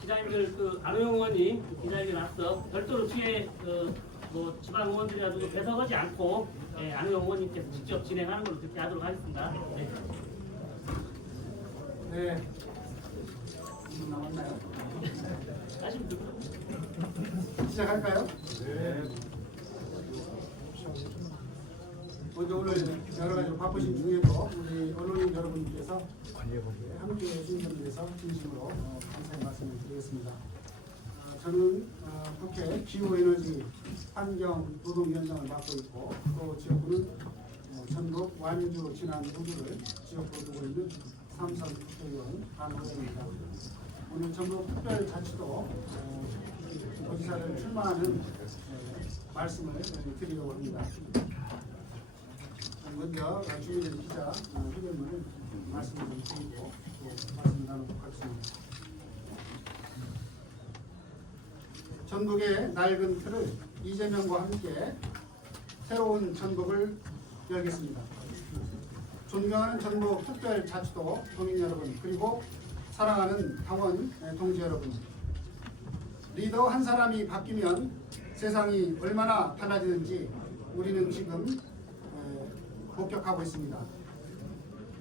기자님들 안호영 의원님 기자회견 앞서 별도로 뒤에 뭐 지방 의원들이라도 배석하지 않고 안호영 의원님께서 직접 진행하는 걸로 그렇게 하도록 하겠습니다. 네. 네. 지금 남았나요? 하시면 됩니다. 시작할까요? 네. 먼저 오늘 여러 가지로 바쁘신 중에도 우리 언론인 여러분께서 함께 해주신 점에 대해서 진심으로 감사의 말씀을 드리겠습니다. 저는 국회 기후에너지 환경노동위원장을 맡고 있고 또 지역구는 전북 완주 진안 우주를 지역구로 두고 있는 삼선 국회의원 안호영입니다. 오늘 전북 특별자치도 도지사를 출마하는 말씀을 드리려고 합니다. 먼저 주민의 기자 회견문을 말씀을 드리고 또 말씀 나누도록 하겠습니다. 전북의 낡은 틀을 이재명과 함께 새로운 전북을 열겠습니다. 존경하는 전북 특별자치도 도민 여러분, 그리고 사랑하는 당원 동지 여러분, 리더 한 사람이 바뀌면 세상이 얼마나 달라지는지 우리는 지금 목격하고 있습니다.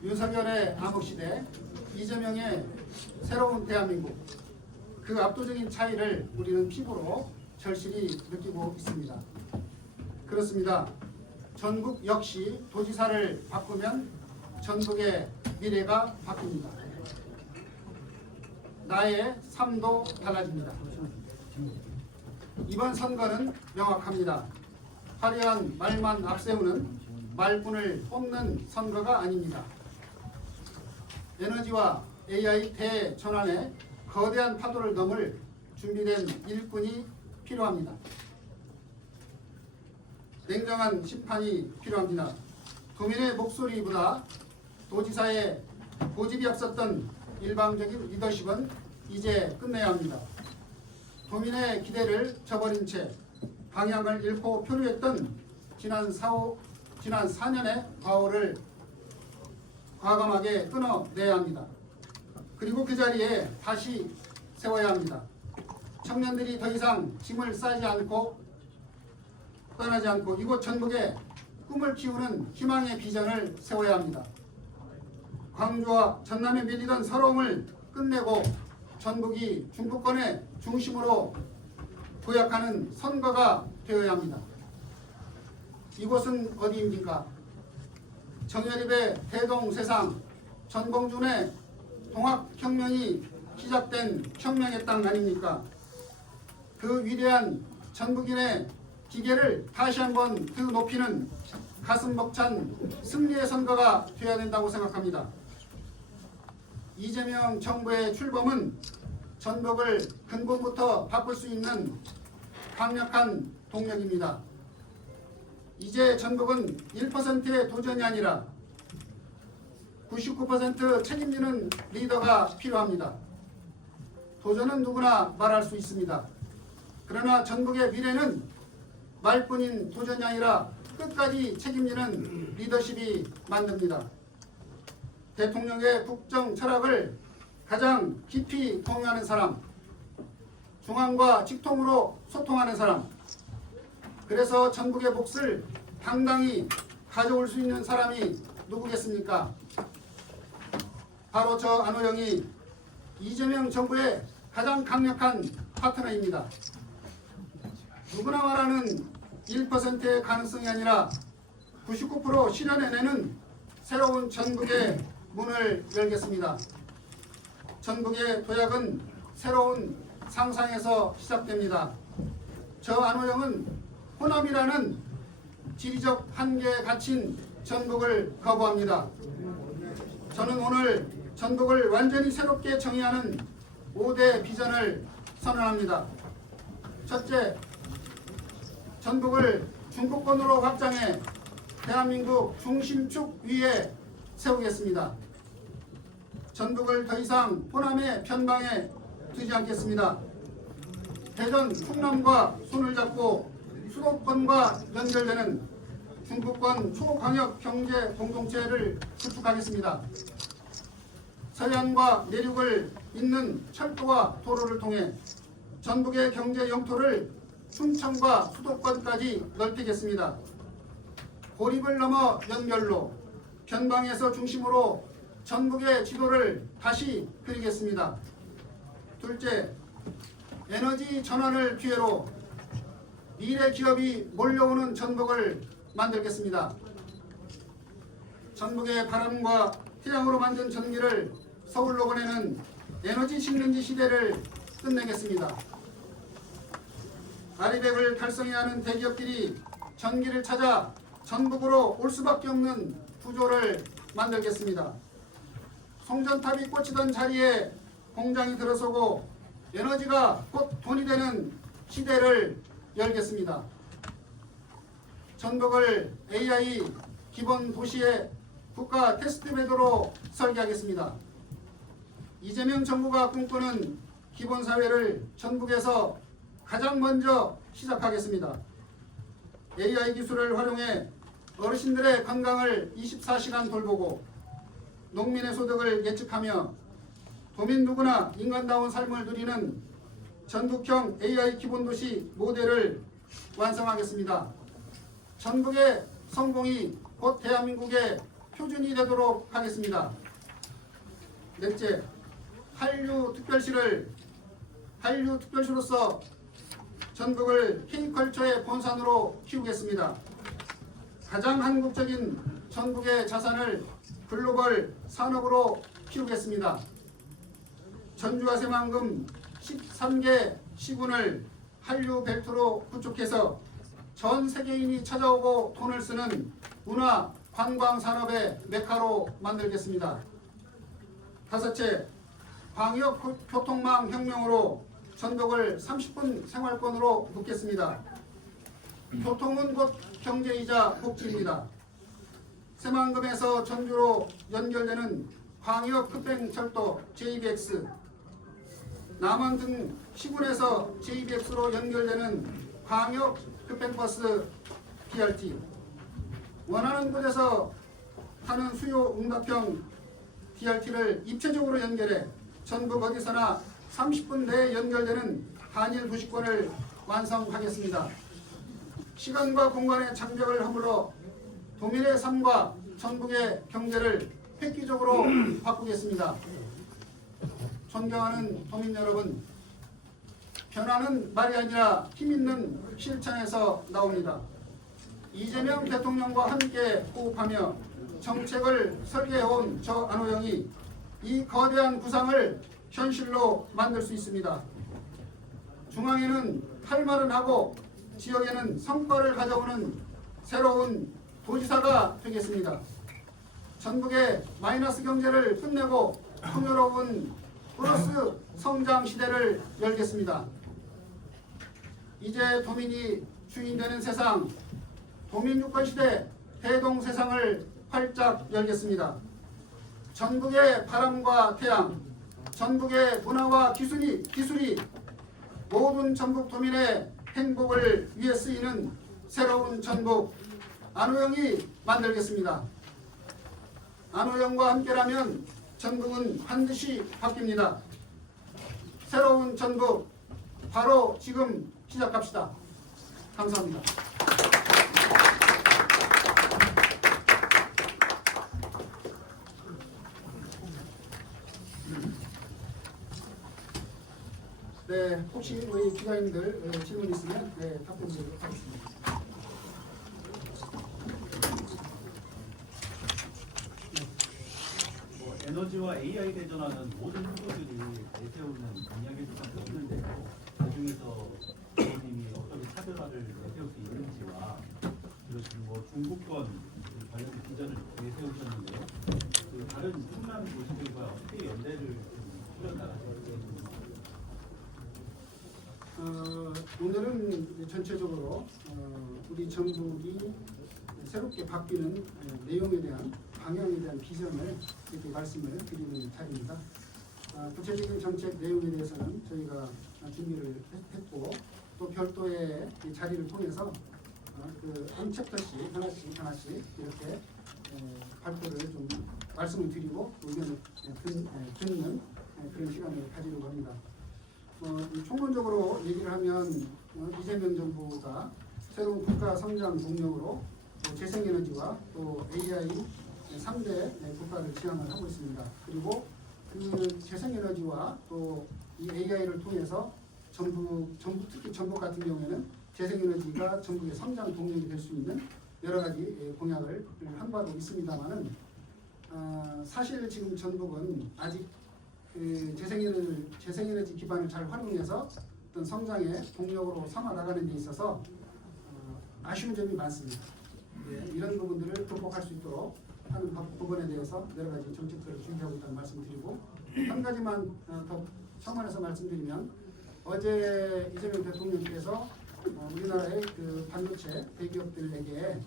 윤석열의 암흑시대, 이재명의 새로운 대한민국, 그 압도적인 차이를 우리는 피부로 절실히 느끼고 있습니다. 그렇습니다. 전북 역시 도지사를 바꾸면 전북의 미래가 바뀝니다. 나의 삶도 달라집니다. 이번 선거는 명확합니다. 화려한 말만 앞세우는 말뿐을 뽑는 선거가 아닙니다. 에너지와 AI 대전환에 거대한 파도를 넘을 준비된 일꾼이 필요합니다. 냉정한 심판이 필요합니다. 도민의 목소리보다 도지사의 고집이 앞섰던 일방적인 리더십은 이제 끝내야 합니다. 도민의 기대를 저버린 채 방향을 잃고 표류했던 지난 4년의 과오를 과감하게 끊어내야 합니다. 그리고 그 자리에 다시 세워야 합니다. 청년들이 더 이상 짐을 싸지 않고 떠나지 않고 이곳 전북에 꿈을 키우는 희망의 비전을 세워야 합니다. 광주와 전남에 밀리던 서러움을 끝내고 전북이 중부권의 중심으로 도약하는 선거가 되어야 합니다. 이곳은 어디입니까? 정여립의 대동세상, 전봉준의 동학혁명이 시작된 혁명의 땅 아닙니까? 그 위대한 전북인의 기계를 다시 한번 그 높이는 가슴 벅찬 승리의 선거가 되어야 된다고 생각합니다. 이재명 정부의 출범은 전북을 근본부터 바꿀 수 있는 강력한 동력입니다. 이제 전북은 1%의 도전이 아니라 99% 책임지는 리더가 필요합니다. 도전은 누구나 말할 수 있습니다. 그러나 전북의 미래는 말뿐인 도전이 아니라 끝까지 책임지는 리더십이 만듭니다. 대통령의 국정 철학을 가장 깊이 공유하는 사람, 중앙과 직통으로 소통하는 사람, 그래서 전북의 몫을 당당히 가져올 수 있는 사람이 누구겠습니까? 바로 저 안호영이 이재명 정부의 가장 강력한 파트너입니다. 누구나 말하는 1%의 가능성이 아니라 99% 실현해내는 새로운 전북의 문을 열겠습니다. 전북의 도약은 새로운 상상에서 시작됩니다. 저 안호영은 호남이라는 지리적 한계에 갇힌 전북을 거부합니다. 저는 오늘 전북을 완전히 새롭게 정의하는 5대 비전을 선언합니다. 첫째, 전북을 중부권으로 확장해 대한민국 중심축 위에 세우겠습니다. 전북을 더 이상 호남의 편방에 두지 않겠습니다. 대전, 충남과 손을 잡고 수도권과 연결되는 중부권 초광역 경제 공동체를 구축하겠습니다. 서해안과 내륙을 잇는 철도와 도로를 통해 전북의 경제 영토를 충청과 수도권까지 넓히겠습니다. 고립을 넘어 연결로 변방에서 중심으로 전북의 지도를 다시 그리겠습니다. 둘째, 에너지 전환을 기회로 미래 기업이 몰려오는 전북을 만들겠습니다. 전북의 바람과 태양으로 만든 전기를 서울로 보내는 에너지 식민지 시대를 끝내겠습니다. 아리백을 달성해야 하는 대기업들이 전기를 찾아 전북으로 올 수밖에 없는 구조를 만들겠습니다. 송전탑이 꽂히던 자리에 공장이 들어서고 에너지가 곧 돈이 되는 시대를 열겠습니다. 전북을 AI 기본 도시의 국가 테스트베드로 설계하겠습니다. 이재명 정부가 꿈꾸는 기본사회를 전북에서 가장 먼저 시작하겠습니다. AI 기술을 활용해 어르신들의 건강을 24시간 돌보고 농민의 소득을 예측하며 도민 누구나 인간다운 삶을 누리는 전북형 AI 기본도시 모델을 완성하겠습니다. 전북의 성공이 곧 대한민국의 표준이 되도록 하겠습니다. 넷째, 한류특별시로서 전북을 K컬처의 본산으로 키우겠습니다. 가장 한국적인 전북의 자산을 글로벌 산업으로 키우겠습니다. 전주와 새만금 13개 시군을 한류 벨트로 구축해서 전 세계인이 찾아오고 돈을 쓰는 문화 관광 산업의 메카로 만들겠습니다. 다섯째, 광역 교통망 혁명으로 전북을 30분 생활권으로 묶겠습니다. 교통은 곧 경제이자 복지입니다. 새만금에서 전주로 연결되는 광역 급행철도 JBX, 남원 등 시군에서 JBX로 연결되는 광역 급행버스 BRT, 원하는 곳에서 타는 수요 응답형 BRT를 입체적으로 연결해 전북 어디서나 30분 내에 연결되는 한일 도시권을 완성하겠습니다. 시간과 공간의 장벽을 허물어 도민의 삶과 전북의 경제를 획기적으로 바꾸겠습니다. 존경하는 도민 여러분, 변화는 말이 아니라 힘있는 실천에서 나옵니다. 이재명 대통령과 함께 호흡하며 정책을 설계해온 저 안호영이 이 거대한 구상을 현실로 만들 수 있습니다. 중앙에는 할 말은 하고 지역에는 성과를 가져오는 새로운 도지사가 되겠습니다. 전북의 마이너스 경제를 끝내고 풍요로운 플러스 성장 시대를 열겠습니다. 이제 도민이 주인되는 세상, 도민유권시대 대동 세상을 활짝 열겠습니다. 전북의 바람과 태양, 전북의 문화와 기술이 모든 전북 도민의 행복을 위해 쓰이는 새로운 전북 안호영이 만들겠습니다. 안호영과 함께라면 전북은 반드시 바뀝니다. 새로운 전북 바로 지금 시작합시다. 감사합니다. 네, 혹시 우리 기자님들 질문 있으면 답변 드리도록 하겠습니다. 에너지와 AI 대전하는 모든 후보들이 내세우는 공약에 수밖에 없는데요. 그중에서 의원님이 어떻게 차별화를 내세울 수 있는지와 그리고 중국권 관련된 비전을 내세우셨는데요. 그 다른 충남 도시들과 어떻게 연대를 추려 나가실지. 오늘은 전체적으로 우리 전북이 새롭게 바뀌는 내용에 대한 방향에 대한 비전을 이렇게 말씀을 드리는 자리입니다. 구체적인 정책 내용에 대해서는 저희가 준비를 했고 또 별도의 이 자리를 통해서 그 한 챕터씩 하나씩 이렇게 발표를 좀 말씀을 드리고 또 의견을 듣는 그런 시간을 가지려고 합니다. 총론적으로 얘기를 하면 이재명 정부가 새로운 국가 성장 동력으로 또 재생에너지와 또 AI 3대 국가를 지향을 하고 있습니다. 그리고 그 재생에너지와 또 이 AI를 통해서 전북 특히 전북 같은 경우에는 재생에너지가 전북의 성장 동력이 될 수 있는 여러 가지 공약을 한 바도 있습니다만은 사실 지금 전북은 아직 그 재생에너지 기반을 잘 활용해서 어떤 성장의 동력으로 삼아 나가는 데 있어서 아쉬운 점이 많습니다. 이런 부분들을 극복할 수 있도록 하는 부분에 대해서 여러 가지 정책들을 준비하고 있다는 말씀드리고 한 가지만 더 첨언해서 말씀드리면 어제 이재명 대통령께서 우리나라의 그 반도체 대기업들에게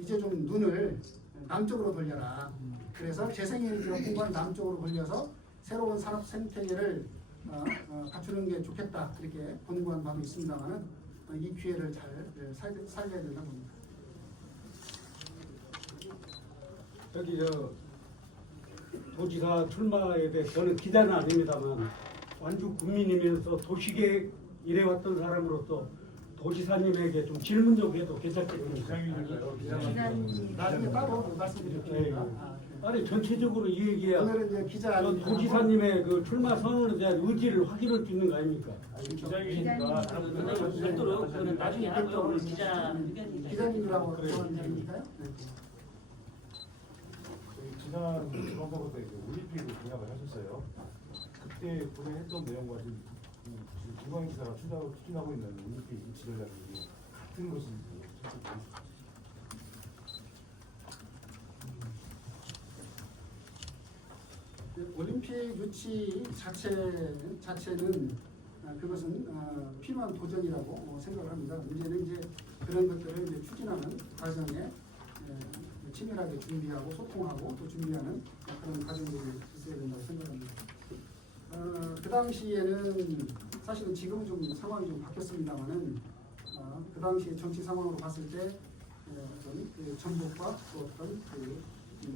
이제 좀 눈을 남쪽으로 돌려라. 그래서 재생에너지가 공간 남쪽으로 돌려서 새로운 산업 생태계를 갖추는 게 좋겠다. 그렇게 권고한 바도 있습니다만은 이 기회를 잘 살려야 된다고 봅니다. 여기 도지사 출마에 대해 저는 기자는 아닙니다만 완주 국민이면서 도시계획 일해왔던 사람으로서 도지사님에게 좀 질문 좀 해도 괜찮겠습니까? 나중에 따로 말씀드릴게요. 아니 전체적으로 이 얘기야. 오늘은 이제 기자 도지사님의 그 출마 선언에 대한 의지를 확인할 수 있는 거 아닙니까? 기자회견이니까 별도로 그거는 나중에 하고요. 오늘 기자님이라고 정하니까요. 지난 지방선거 때 올림픽을 공약을 하셨어요. 그때 공약했던 내용과 지금 중앙지사가 추진하고 있는 올림픽 유치를 같은 것이 올림픽 유치 자체는 그것은 필요한 도전이라고 생각을 합니다. 문제는 이제 그런 것들을 이제 추진하는 과정에 치밀하게 준비하고 소통하고 또 준비하는 그런 과정들이 있어야 된다고 생각합니다. 그 당시에는 사실은 지금은 좀 상황이 좀 바뀌었습니다만은 그 당시 정치 상황으로 봤을 때 어떤 그 전북과 또 어떤 그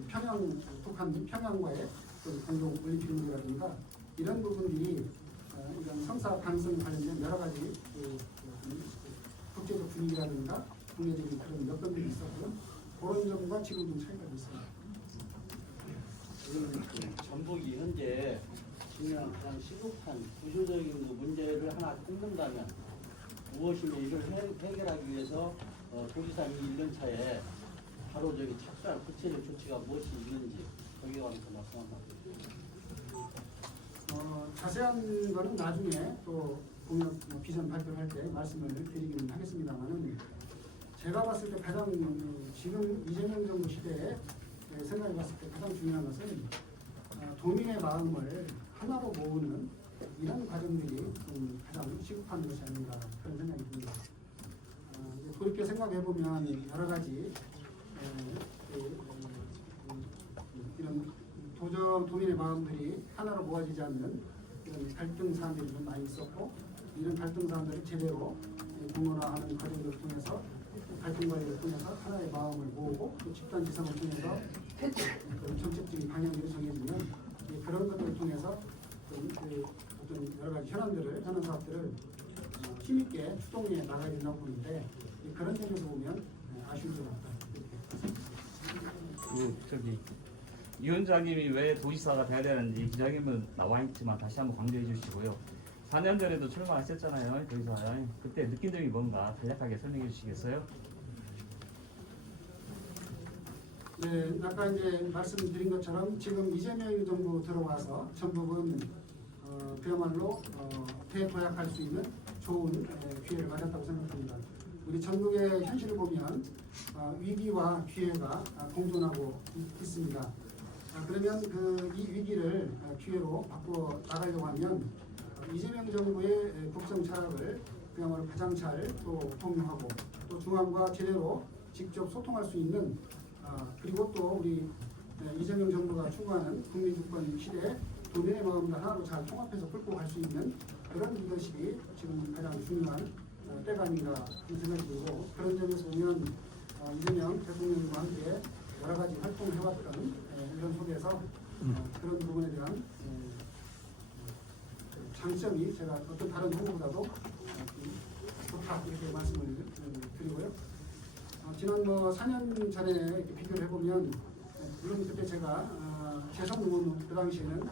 평양과의 어떤 공동 올림픽 문제라든가 이런 부분들이 이런 성사 가능성 관련된 여러 가지 국제적 분위기라든가 국내적인 그런 여건들이 있었고요. 그런 점과 지금 좀 차이가 있습니다. 전북이 현재 지금 가장 시급한 구조적인 그 문제를 하나 꼽는다면 무엇이며 이를 해결하기 위해서 도지사님 1년 차에 바로 착수할 구체적 조치가 무엇이 있는지 거기에 관해서 말씀 한번 드립니다. 자세한 거는 나중에 또 공약 비전 발표를 할 때 말씀을 드리기는 하겠습니다만은 제가 봤을 때 가장 지금 이재명 정부 시대에 생각해 봤을 때 가장 중요한 것은 도민의 마음을 하나로 모으는 이런 과정들이 좀 가장 시급한 것이 아닌가 그런 생각이 듭니다. 그렇게 생각해 보면 여러 가지 이런 도민의 마음들이 하나로 모아지지 않는 이런 갈등 사안들이 좀 많이 있었고 이런 갈등 사안들을 제대로 공론화하는 과정들을 통해서 갈등 관리를 통해서 하나의 마음을 모으고 또 집단 지성을 통해서 정책적인 방향들이 정해지면 그런 것들을 통해서 어떤 여러 가지 현안 사업들을 힘있게 추동해 나가야 된다고 보는데 그런 점에서 보면 아쉬운 점 없다. 위원장님이 왜 도지사가 돼야 되는지 기자님은 나와 있지만 다시 한번 강조해 주시고요. 4년 전에도 출마하셨잖아요, 도지사. 그때 느낀 점이 뭔가 간략하게 설명해 주시겠어요? 네, 아까 이제 말씀드린 것처럼 지금 이재명 정부 들어와서 전북은 그야말로 대도약할 수 있는 좋은 기회를 맞았다고 생각합니다. 우리 전북의 현실을 보면 위기와 기회가 공존하고 있습니다. 그러면 이 위기를 기회로 바꿔 나가려고 하면 이재명 정부의 국정 철학을 그야말로 가장 잘 또 공유하고 또 중앙과 제대로 직접 소통할 수 있는 그리고 또 우리 이재명 정부가 추구하는 국민주권 시대에 도민의 마음을 하나로 잘 통합해서 끌고 갈 수 있는 그런 리더십이 지금 가장 중요한 때가 아닌가 하는 생각이 들고 그런 점에서 보면 이재명 대통령과 함께 여러 가지 활동해왔던 이런 속에서 그런 부분에 대한 장점이 제가 어떤 다른 후보보다도 좋다 이렇게 말씀을 드리고요. 지난 4년 전에 이렇게 비교를 해보면 물론 그때 제가 재선 의원 그 당시에는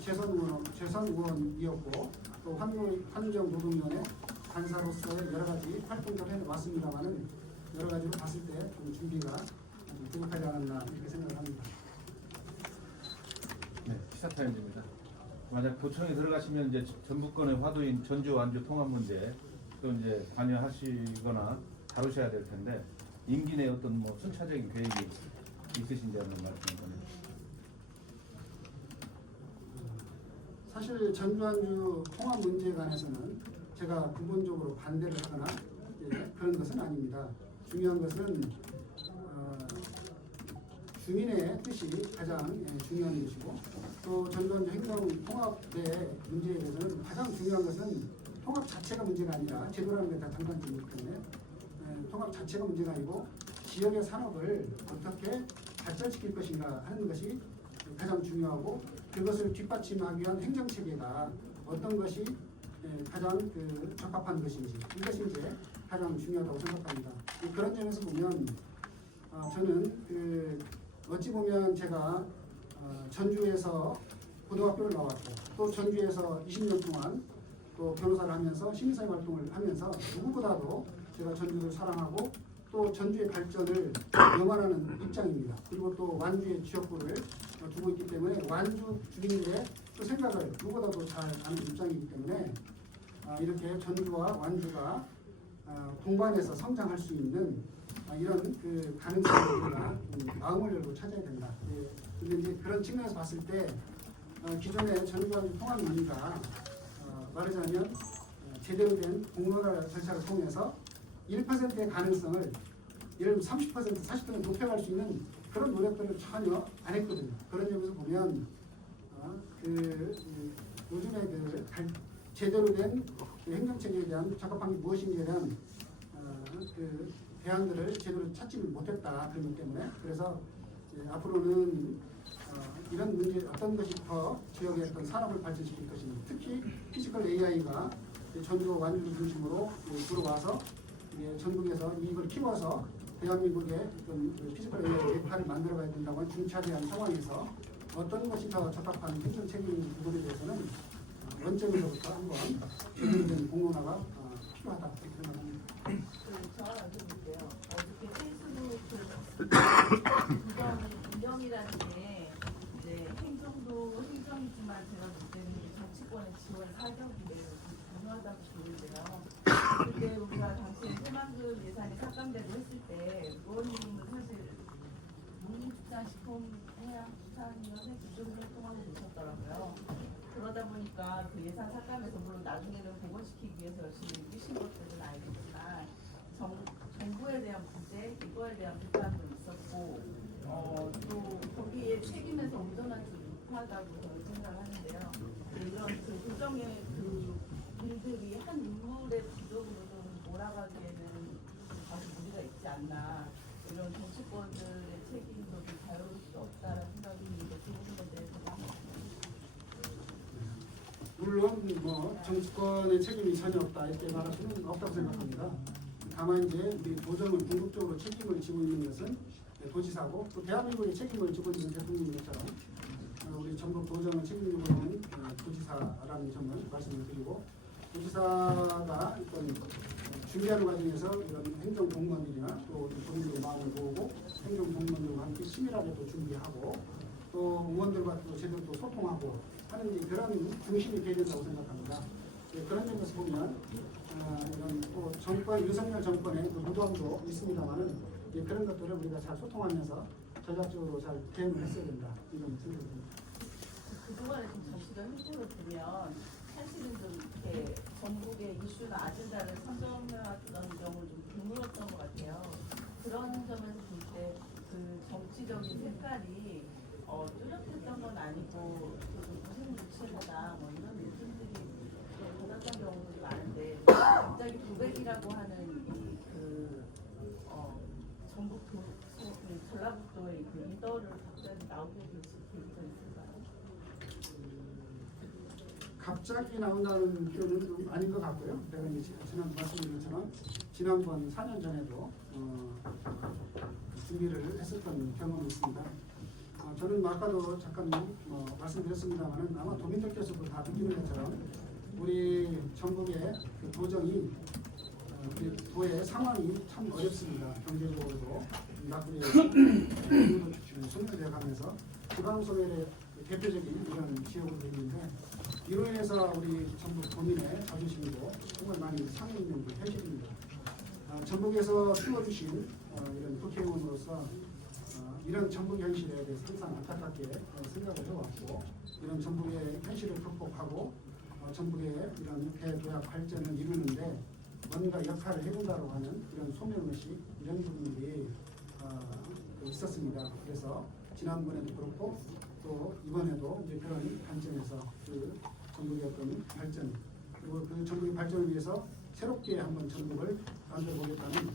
재선 의원이었고 또 환경노동위원회 간사로서의 여러 가지 활동을 해왔습니다만은 여러 가지로 봤을 때 좀 준비가 좀 부족하지 않았나 이렇게 생각을 합니다. 네, 시사타임입니다. 만약 도청에 들어가시면 이제 전북권의 화두인 전주 완주 통합 문제 또 이제 관여하시거나 다루셔야 될 텐데 임기 내 어떤 뭐 순차적인 계획이 있으신지 한번 말씀 좀 해주시죠. 사실 전주 완주 통합 문제에 관해서는 제가 근본적으로 반대를 하거나 그런 것은 아닙니다. 중요한 것은 주민의 뜻이 가장 중요한 것이고 또 전주 완주 행정 통합의 문제에 대해서는 가장 중요한 것은 통합 자체가 문제가 아니라 제도라는 게 다 장단점이기 때문에 통합 자체가 문제가 아니고 지역의 산업을 어떻게 발전시킬 것인가 하는 것이 가장 중요하고 그것을 뒷받침하기 위한 행정체계가 어떤 것이 가장 적합한 것인지 이것이 이제 가장 중요하다고 생각합니다. 그런 점에서 보면 저는 어찌 보면 제가 전주에서 고등학교를 나왔고 또 전주에서 20년 동안 또 변호사를 하면서 시민사회 활동을 하면서 누구보다도 제가 전주를 사랑하고 또 전주의 발전을 영원하는 입장입니다. 그리고 또 완주의 지역구를 두고 있기 때문에 완주 주민들의 또 생각을 누구보다도 잘 아는 입장이기 때문에 이렇게 전주와 완주가 동반해서 성장할 수 있는 이런 가능성을 우리가 마음을 열고 찾아야 된다. 근데 이제 그런 측면에서 봤을 때 기존의 전주 완주 통합 논의가 말하자면 제대로 된 공론화 절차를 통해서 1%의 가능성을 예를 들면 30%, 40% 높여갈 수 있는 그런 노력들을 전혀 안 했거든요. 그런 점에서 보면 요즘에 제대로 된 행정체계에 대한 적합한 게 무엇인지에 대한 대안들을 제대로 찾지 못했다. 그렇기 때문에 그래서 앞으로는 이런 문제 어떤 것이 더 지역의 어떤 산업을 발전시킬 것인지 특히 피지컬 AI가 전주 완주를 중심으로 들어와서 전국에서 이걸 키워서 대한민국의 어떤 피지컬 AI 랩파를 만들어가야 된다고 하는 중차대한 상황에서 어떤 것이 더 적합한 행정 책임 부분에 대해서는 원점에서부터 한번 제대로 된 공론화가 필요하다 이렇게 생각합니다. 저는 그런데요. 어저께 페이스북을 운영이라는 게 이제 행정도 행정이지만 제가 볼 때는 정치권의 지원 사격이 중요하다고 보는데요. 그때 우리가 당시에 새만금 예산이 삭감되고 했을 때 의원님은 사실 농림축산식품 해양수산위원회 기존 활동하고 계셨더라고요. 그러다 보니까 그 예산 삭감에서 물론 나중에는 복원시키기 위해서 열심히 뛰신 것들은 알겠지만 정부에 대한 문제, 이거에 대한 비판도 있었고 또 거기에 책임에서 운전하지 못하다고 저는 생각을 하는데요. 이런 조정의 일들이 한 인물의 부족으로 좀 몰아가기에는 아주 무리가 있지 않나. 이런 정치권들의 책임도 좀 다룰 수 없다라는 생각이 드는데 그 부분에 대해서 물론 뭐 정치권의 책임이 전혀 없다 이렇게 말할 수는 없다고 생각합니다. 다만 이제 우리 도정을 궁극적으로 책임을 지고 있는 것은 도지사고 또 대한민국의 책임을 지고 있는 대통령인 것처럼 우리 전북 도정을 책임지고 있는 도지사라는 점을 말씀을 드리고 도지사가 어떤 준비하는 과정에서 이런 행정 공무원들이나 또 도민들의 마음을 모으고 행정 공무원들과 함께 치밀하게 또 준비하고 또 의원들과 또 제대로 또 소통하고 하는 그런 중심이 돼야 된다고 생각합니다. 그런 점에서 보면 이런 또 정권 윤석열 정권의 무도함도 있습니다만은 그런 것들을 우리가 잘 소통하면서 전략적으로 잘 대응을 했어야 된다 이런 생각이 듭니다. 그동안에 좀 정치적 행보를 보면 사실은 좀 이렇게 전국의 이슈나 아젠다를 선점해왔던 경우는 좀 드물었던 것 같아요. 그런 점에서 볼 때 그 정치적인 색깔이 뚜렷했던 건 아니고 좀 무색무취하다 뭐 이런 느낌들이 좀 받았던 경우들이 많은데 갑자기 도백이라고 하는 전북 전라북도의 그 리더를 갑자기 나오게 되실 계획도 있을까요? 갑자기 나온다는 표현은 좀 아닌 것 같고요. 제가 이제 지난 말씀드린 것처럼 지난번 4년 전에도 준비를 했었던 경험이 있습니다. 저는 아까도 잠깐 말씀드렸습니다만 아마 도민들께서도 다 느끼는 것처럼 우리 전국의 그 도정이 우리 도의 상황이 참 어렵습니다. 경제적으로도 나쁘게 손해되어가면서 지방소멸의 대표적인 이런 지역으로 되어 있는데 이로 인해서 우리 전북 도민의 자존심도 정말 많이 상해 있는 게 현실입니다. 전북에서 키워주신 이런 국회의원으로서 이런 전북 현실에 대해서 항상 안타깝게 생각을 해왔고 이런 전북의 현실을 극복하고 전북의 이런 대도약 발전을 이루는데 뭔가 역할을 해본다고 하는 이런 소명의식 이런 부분들이 있었습니다. 그래서 지난번에도 그렇고 또 이번에도 이제 그런 관점에서 그 전북의 어떤 발전 그리고 그 전북의 발전을 위해서 새롭게 한번 전북을 만들어보겠다는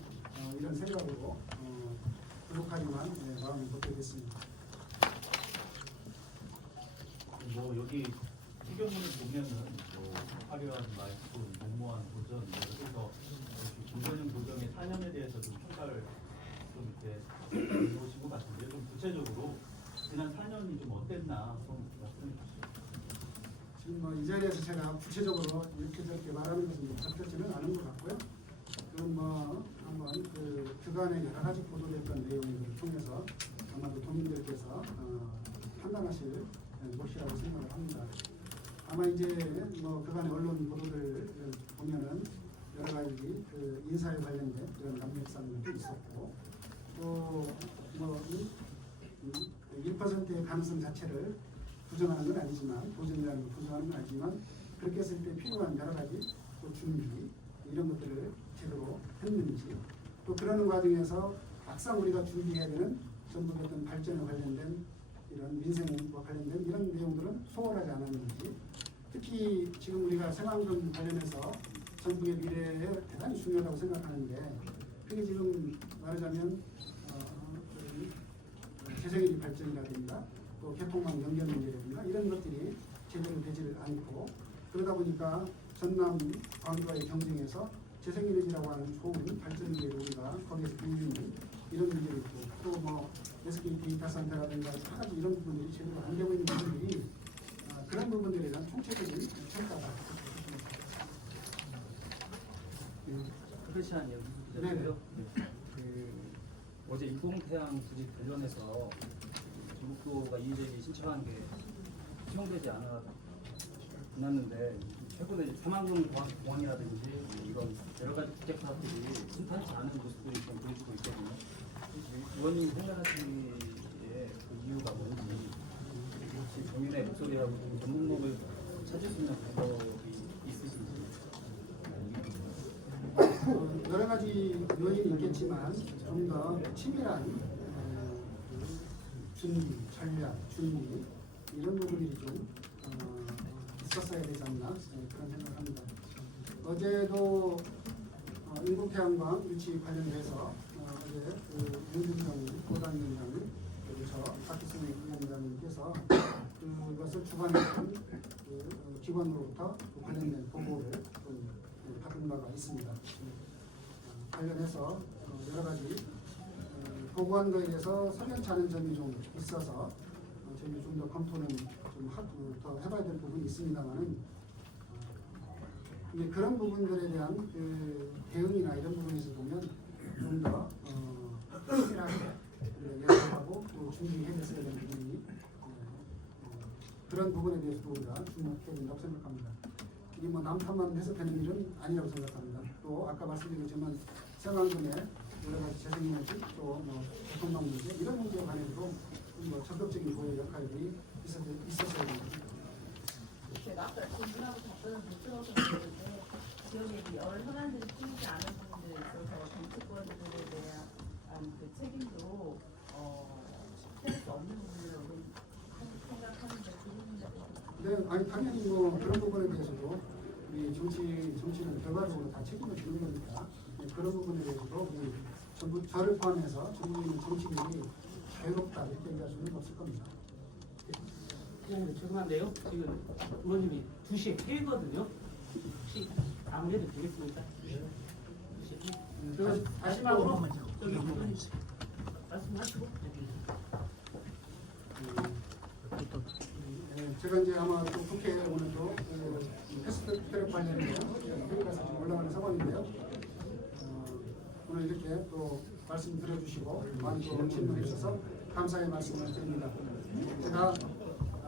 이런 생각으로 부족하지만 마음을 먹게 됐습니다. 뭐 여기 시경문을 보면은 뭐 화려한 말씀, 무모한 도전 그래서 김건영 도정의 사연에 대해서 좀 평가를 좀 이렇게 해보신 것 같은데요. 좀 구체적으로 지난 4년이 좀 어땠나 좀 말씀해 주시죠. 지금 이 자리에서 제가 구체적으로 이렇게 저렇게 말하는 것은 적절치는 않은 것 같고요. 그럼 한번 그간의 여러 가지 보도됐던 내용을 통해서 아마도 도민들께서 판단하실 몫이라고 생각을 합니다. 아마 이제 그간의 언론 보도를 보면은 여러 가지 그 인사에 관련된 이런 남맥상도 있었고 또 1%의 가능성 자체를 부정하는 건 아니지만 도전이라는 걸 부정하는 건 아니지만 그렇게 했을 때 필요한 여러 가지 또 준비 이런 것들을 제대로 했는지 또 그러는 과정에서 막상 우리가 준비해야 되는 전북의 어떤 발전에 관련된 이런 민생과 관련된 이런 내용들은 소홀하지 않았는지 특히 지금 우리가 새만금 관련해서 전북의 미래에 대단히 중요하다고 생각하는데 그게 지금 말하자면 재생에너지 발전이라든가 또 교통망 연결 문제라든가 이런 것들이 제대로 되지를 않고 그러다 보니까 전남 광주와의 경쟁에서 재생에너지라고 하는 좋은 발전기를 우리가 거기에서 빌리는 이런 문제도 있고 또 SK 데이터센터라든가 여러 가지 이런 부분들이 제대로 안 되고 있는 부분들이 그런 부분들에 대한 총체적인 평가가 크리스찬 연구소인데요. 어제 유동태양 부지 관련해서 전북도가 이의제기 신청한 게 수용되지 않았는데 최근에 새만금 공항이라든지 이런 여러 가지 국제 사업들이 순탄치 않은 모습들이 좀 보여주고 있거든요. 의원님이 생각하시기에 그 이유가 뭔지 혹시 국민의 목소리하고 전북목을 찾을 수 있는 방법이 있으신지. 여러 가지 요인이 있겠지만 좀 더 치밀한 준비, 전략, 준비 이런 부분이 좀 있었어야 되지 않나 그런 생각합니다. 어제도 인국태양광 유치 관련해서 어제 윤준정 도당위원장님 그리고 저 박기순 위원장님께서 그것을 주관했던 기관으로부터 관련된 보고를 좀 받은 바가 있습니다. 관련해서 여러 가지 보고한 거에 대해서 석연치 않은 점이 좀 있어서 저희가 좀 더 검토는 좀 더 해봐야 될 부분이 있습니다만은 그런 부분들에 대한 그 대응이나 이런 부분에서 보면 좀 더 확실하게 예상하고 또 준비해냈어야 되는 부분이 그런 부분에 대해서도 우리가 주목해야 된다고 생각합니다. 이게 남탓만 해서 되는 일은 아니라고 생각합니다. 또 아까 말씀드렸지만 새만금의 여러 가지 재생에너지 또 교통망 문제 이런 문제에 관해서도 적극적인 고의 역할이 있었어야 됩니다. 제가 아까 질문하고 답변을 못 들어서 그랬는데 지역에 여러 현안들이 풀리지 않은 부분들에 있어서 정치권들에 대한 그 책임도 피할 수 없는 부분으로 생각하는데 그 부분에 네, 아니 당연히 그런 부분에 대해서도 우리 정치는 결과적으로 다 책임을 지는 거니까 그런 부분에 대해서도 우리 전부 저를 포함해서 전국에 있는 정치인들이 자유롭다 이렇게 얘기할 수는 없을 겁니다. 기자님 죄송한데요. 지금 의원님이 2시에 회의거든요. 혹시 마무리해도 되겠습니까? 2시에. 그럼 마지막으로 저기 의원님 말씀하시고. 제가 이제 아마 또 국회에 오늘도 패스트트랙 관련해서 회의가 지금 올라가는 상황인데요. 오늘 이렇게 또 말씀 드려주시고 많이 또 질문해 주셔서 감사의 말씀을 드립니다. 제가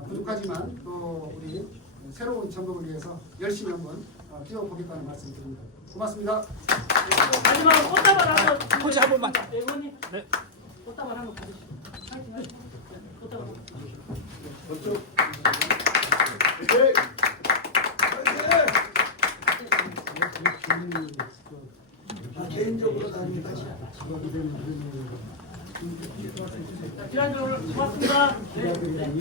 부족하지만 또 우리 새로운 전북을 위해서 열심히 한번 뛰어보겠다는 말씀 드립니다. 고맙습니다. 마지막으로 꽃다발 한번 포즈 한 번만. 네, 의원님. 네. 꽃다발 한번 받으시죠. 파이팅 하시죠. 꽃다발 한번 받으시죠. 개인적으로 다닙니다. 지난주 고맙습니다. 네.